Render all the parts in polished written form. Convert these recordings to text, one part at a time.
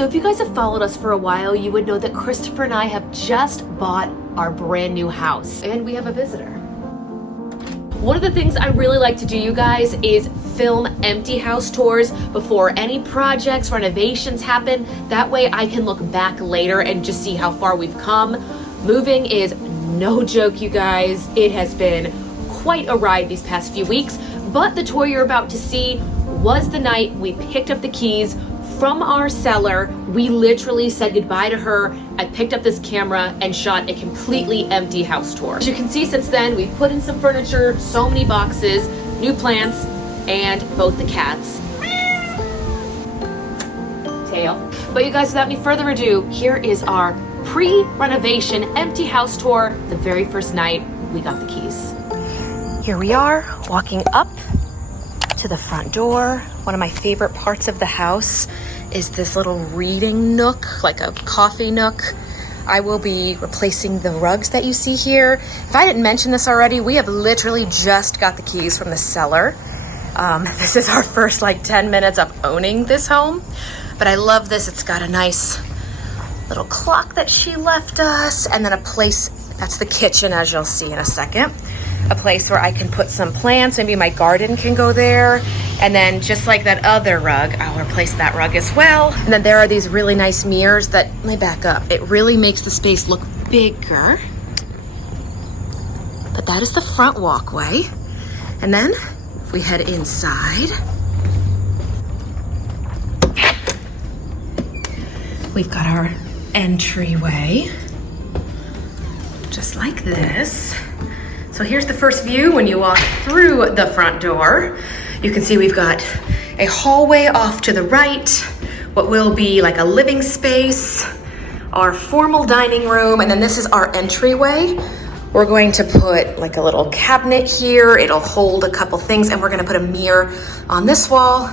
So if you guys have followed us for a while, you would know that Christopher and I have just bought our brand new house and we have a visitor. One of the things I really like to do, you guys, is film empty house tours before any projects, renovations happen. That way I can look back later and just see how far we've come. Moving is no joke, you guys. It has been quite a ride these past few weeks, but the tour you're about to see was the night we picked up the keys from our seller. We literally said goodbye to her. I picked up this camera and shot a completely empty house tour. As you can see, since then, we've put in some furniture, so many boxes, new plants, and both the cats. Tail. But you guys, without any further ado, here is our pre-renovation empty house tour. The very first night we got the keys. Here we are, walking up to the front door. One of my favorite parts of the house is this little reading nook, like a coffee nook. I will be replacing the rugs that you see here. If I didn't mention this already, we have literally just got the keys from the seller. This is our first 10 minutes of owning this home, but I love this. It's got a nice little clock that she left us, and then a place, that's the kitchen, as you'll see in a second. A place where I can put some plants, maybe my garden can go there. And then just like that other rug, I'll replace that rug as well. And then there are these really nice mirrors that, let me back up. It really makes the space look bigger. But that is the front walkway. And then if we head inside, we've got our entryway, just like this. So here's the first view when you walk through the front door. You can see we've got a hallway off to the right, what will be like a living space, our formal dining room, and then this is our entryway. We're going to put like a little cabinet here. It'll hold a couple things, and we're gonna put a mirror on this wall.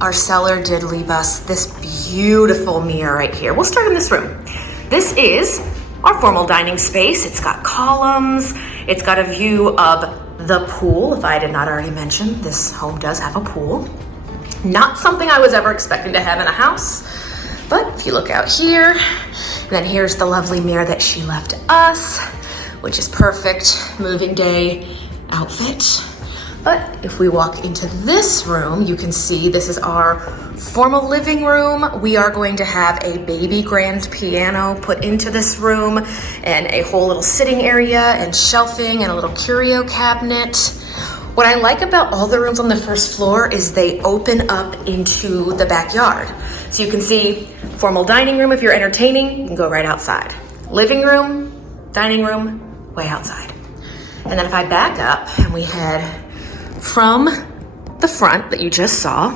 Our seller did leave us this beautiful mirror right here. We'll start in this room. This is our formal dining space. It's got columns. It's got a view of the pool. If I did not already mention, this home does have a pool. Not something I was ever expecting to have in a house, but if you look out here, and then here's the lovely mirror that she left us, which is perfect moving day outfit. But if we walk into this room, you can see this is our formal living room. We are going to have a baby grand piano put into this room, and a whole little sitting area and shelving and a little curio cabinet. What I like about all the rooms on the first floor is they open up into the backyard. So you can see formal dining room if you're entertaining, you can go right outside. Living room, dining room, way outside. And then if I back up and we head from the front that you just saw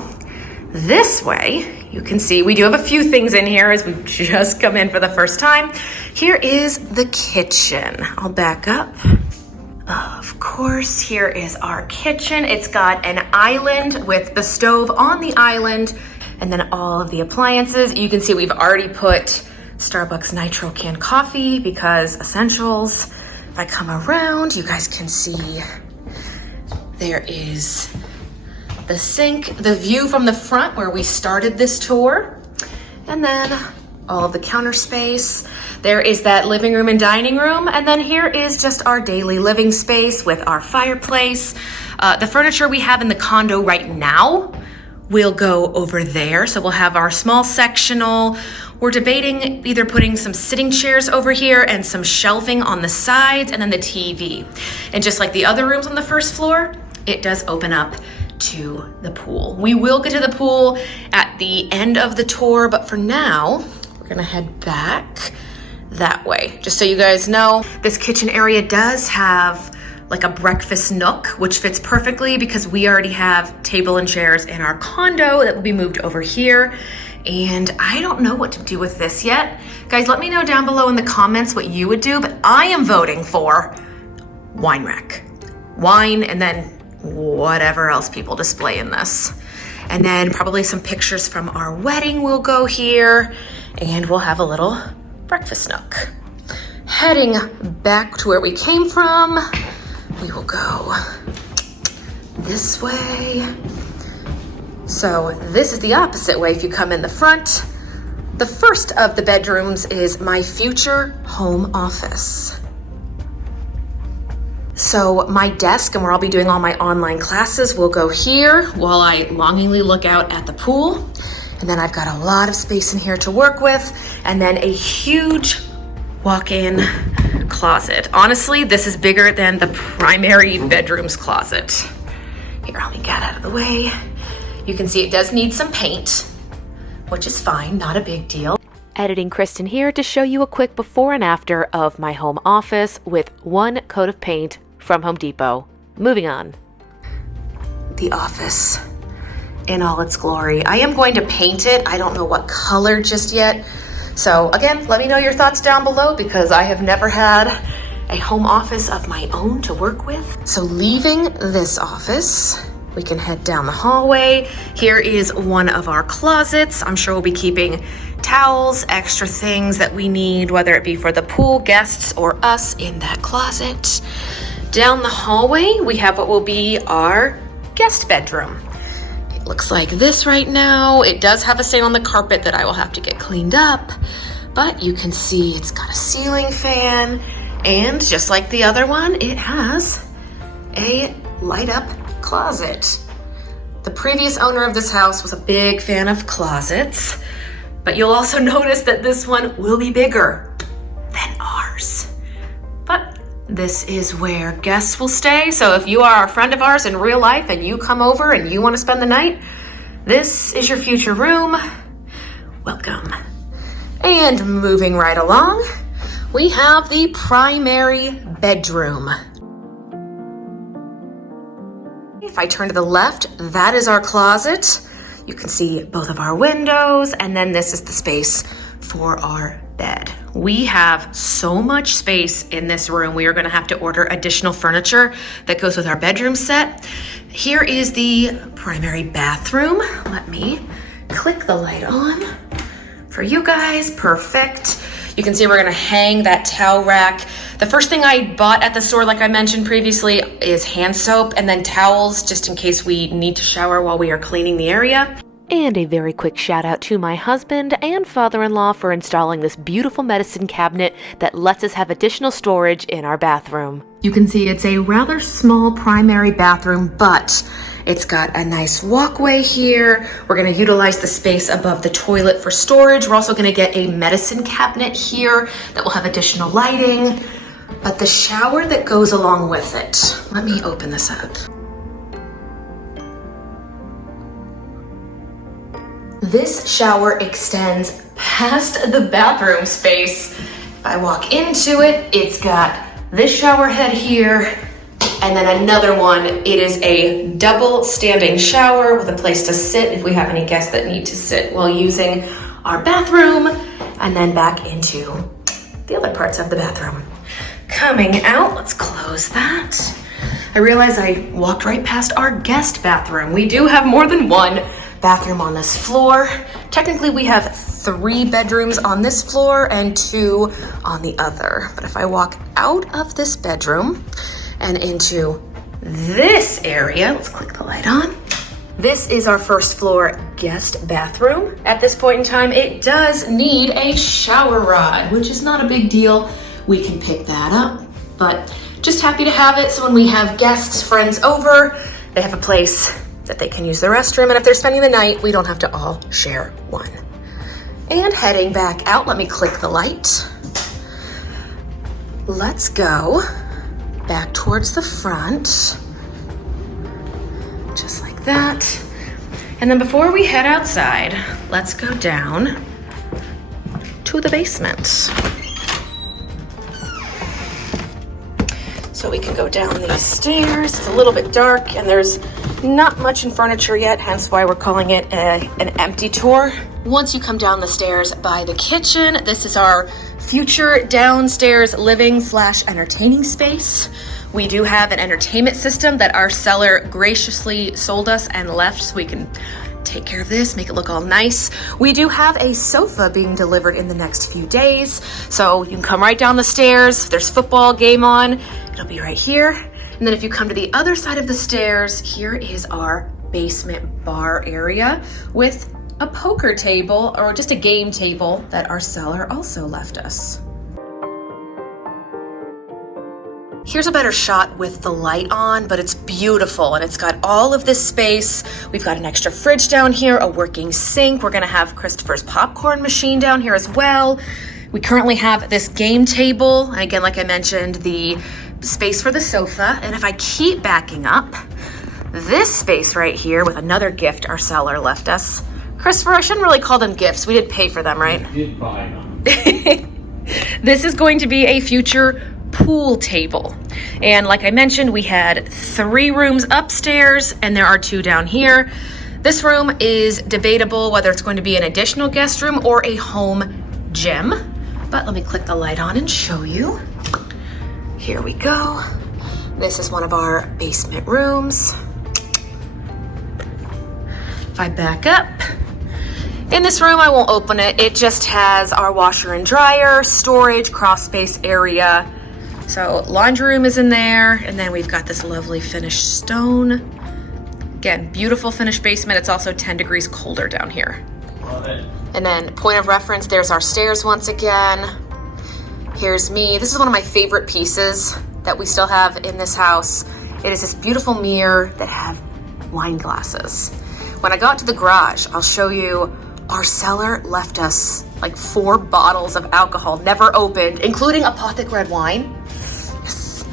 this way, you can see we do have a few things in here as we've just come in for the first time. Here is the kitchen. I'll back up. Of course, here is our kitchen. It's got an island with the stove on the island, and then all of the appliances. You can see we've already put Starbucks Nitro canned coffee because essentials. If I come around, you guys can see there is the sink, the view from the front where we started this tour, and then all of the counter space. There is that living room and dining room, and then here is just our daily living space with our fireplace. The furniture we have in the condo right now will go over there, so we'll have our small sectional. We're debating either putting some sitting chairs over here and some shelving on the sides, and then the TV. And just like the other rooms on the first floor, it does open up to the pool. We will get to the pool at the end of the tour, but for now, we're gonna head back that way. Just so you guys know, this kitchen area does have like a breakfast nook, which fits perfectly because we already have table and chairs in our condo that will be moved over here. And I don't know what to do with this yet. Guys, let me know down below in the comments what you would do, but I am voting for wine rack. Wine, and then whatever else people display in this. And then probably some pictures from our wedding will go here, and we'll have a little breakfast nook. Heading back to where we came from, we will go this way. So this is the opposite way if you come in the front. The first of the bedrooms is my future home office. So my desk and where I'll be doing all my online classes will go here while I longingly look out at the pool. And then I've got a lot of space in here to work with, and then a huge walk-in closet. Honestly, this is bigger than the primary bedroom's closet. Here, let me get out of the way. You can see it does need some paint, which is fine, not a big deal. Editing Kristen here to show you a quick before and after of my home office with one coat of paint from Home Depot. Moving on. The office in all its glory. I am going to paint it. I don't know what color just yet. So again, let me know your thoughts down below because I have never had a home office of my own to work with. So leaving this office, we can head down the hallway. Here is one of our closets. I'm sure we'll be keeping towels, extra things that we need, whether it be for the pool guests or us in that closet. Down the hallway, we have what will be our guest bedroom. It looks like this right now. It does have a stain on the carpet that I will have to get cleaned up, but you can see it's got a ceiling fan, and just like the other one, it has a light up closet. The previous owner of this house was a big fan of closets, but you'll also notice that this one will be bigger than ours. But this is where guests will stay. So if you are a friend of ours in real life and you come over and you want to spend the night, this is your future room. Welcome. And moving right along, we have the primary bedroom. If I turn to the left, that is our closet. You can see both of our windows, and then this is the space for our bed. We have so much space in this room. We are going to have to order additional furniture that goes with our bedroom set. Here is the primary bathroom. Let me click the light on for you guys. Perfect. You can see we're going to hang that towel rack. The first thing I bought at the store, like I mentioned previously, is hand soap and then towels just in case we need to shower while we are cleaning the area. And a very quick shout out to my husband and father-in-law for installing this beautiful medicine cabinet that lets us have additional storage in our bathroom. You can see it's a rather small primary bathroom, but it's got a nice walkway here. We're going to utilize the space above the toilet for storage. We're also going to get a medicine cabinet here that will have additional lighting, but the shower that goes along with it. Let me open this up. This shower extends past the bathroom space. If I walk into it, it's got this shower head here, and then another one. It is a double standing shower with a place to sit if we have any guests that need to sit while using our bathroom, and then back into the other parts of the bathroom. Coming out, let's close that. I realize I walked right past our guest bathroom. We do have more than one bathroom on this floor. Technically, we have 3 bedrooms on this floor and 2 on the other. But if I walk out of this bedroom and into this area, let's click the light on. This is our first floor guest bathroom. At this point in time, it does need a shower rod, which is not a big deal. We can pick that up, but just happy to have it so when we have guests, friends over, they have a place that they can use the restroom, and if they're spending the night, we don't have to all share one. And heading back out, let me click the light. Let's go back towards the front, just like that. And then before we head outside, let's go down to the basement. So we can go down these stairs. It's a little bit dark and there's not much in furniture yet, hence why we're calling it an empty tour. Once you come down the stairs by the kitchen, this is our future downstairs living/entertaining space. We do have an entertainment system that our seller graciously sold us and left so we can take care of this, make it look all nice. We do have a sofa being delivered in the next few days, so you can come right down the stairs. If there's football game on, it'll be right here. And then if you come to the other side of the stairs, here is our basement bar area with a poker table, or just a game table that our seller also left us. Here's a better shot with the light on, but it's beautiful and it's got all of this space. We've got an extra fridge down here, a working sink. We're gonna have Christopher's popcorn machine down here as well. We currently have this game table. And again, like I mentioned, the space for the sofa. And if I keep backing up, this space right here with another gift our seller left us. Christopher, I shouldn't really call them gifts. We did pay for them, right? We did buy them. This is going to be a future pool table. And like I mentioned, we had 3 rooms upstairs and there are 2 down here. This room is debatable whether it's going to be an additional guest room or a home gym. But let me click the light on and show you. Here we go. This is one of our basement rooms. If I back up, in this room, I won't open it. It just has our washer and dryer, storage, crawl space area. So laundry room is in there, and then we've got this lovely finished stone. Again, beautiful finished basement. It's also 10 degrees colder down here. Love it. And then point of reference, there's our stairs once again. Here's me. This is one of my favorite pieces that we still have in this house. It is this beautiful mirror that have wine glasses. When I got to the garage, I'll show you, our seller left us like 4 bottles of alcohol, never opened, including apothic red wine. Yes.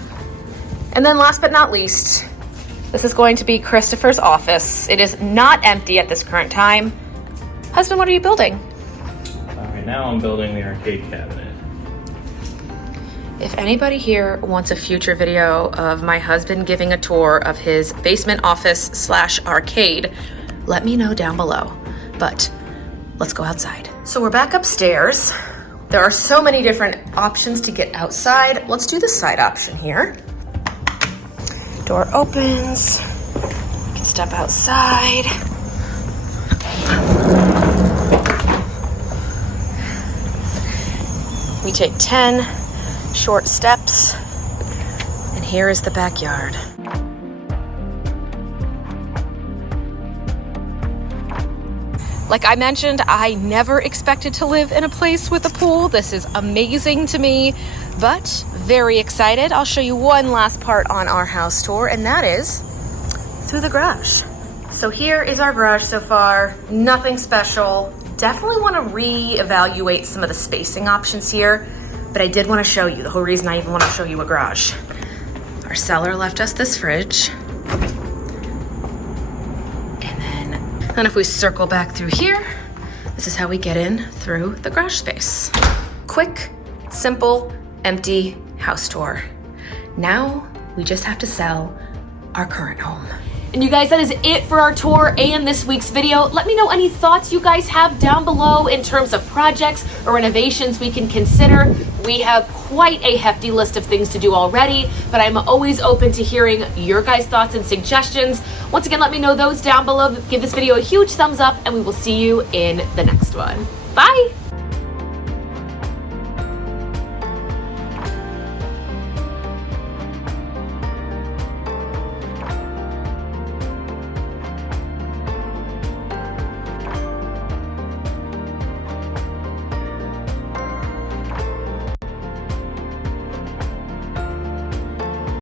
And then last but not least, this is going to be Christopher's office. It is not empty at this current time. Husband, what are you building? Right now I'm building the arcade cabinet. If anybody here wants a future video of my husband giving a tour of his basement office / arcade, let me know down below. But let's go outside. So we're back upstairs. There are so many different options to get outside. Let's do the side option here. Door opens. You can step outside. We take 10 short steps, and here is the backyard. Like I mentioned, I never expected to live in a place with a pool. This is amazing to me, but very excited. I'll show you one last part on our house tour, and that is through the garage. So here is our garage so far. Nothing special. Definitely want to reevaluate some of the spacing options here, but I did want to show you, the whole reason I even want to show you a garage. Our seller left us this fridge. And if we circle back through here, this is how we get in through the garage space. Quick, simple, empty house tour. Now we just have to sell our current home. And you guys, that is it for our tour and this week's video. Let me know any thoughts you guys have down below in terms of projects or renovations we can consider. We have quite a hefty list of things to do already, but I'm always open to hearing your guys' thoughts and suggestions. Once again, let me know those down below. Give this video a huge thumbs up, and we will see you in the next one. Bye!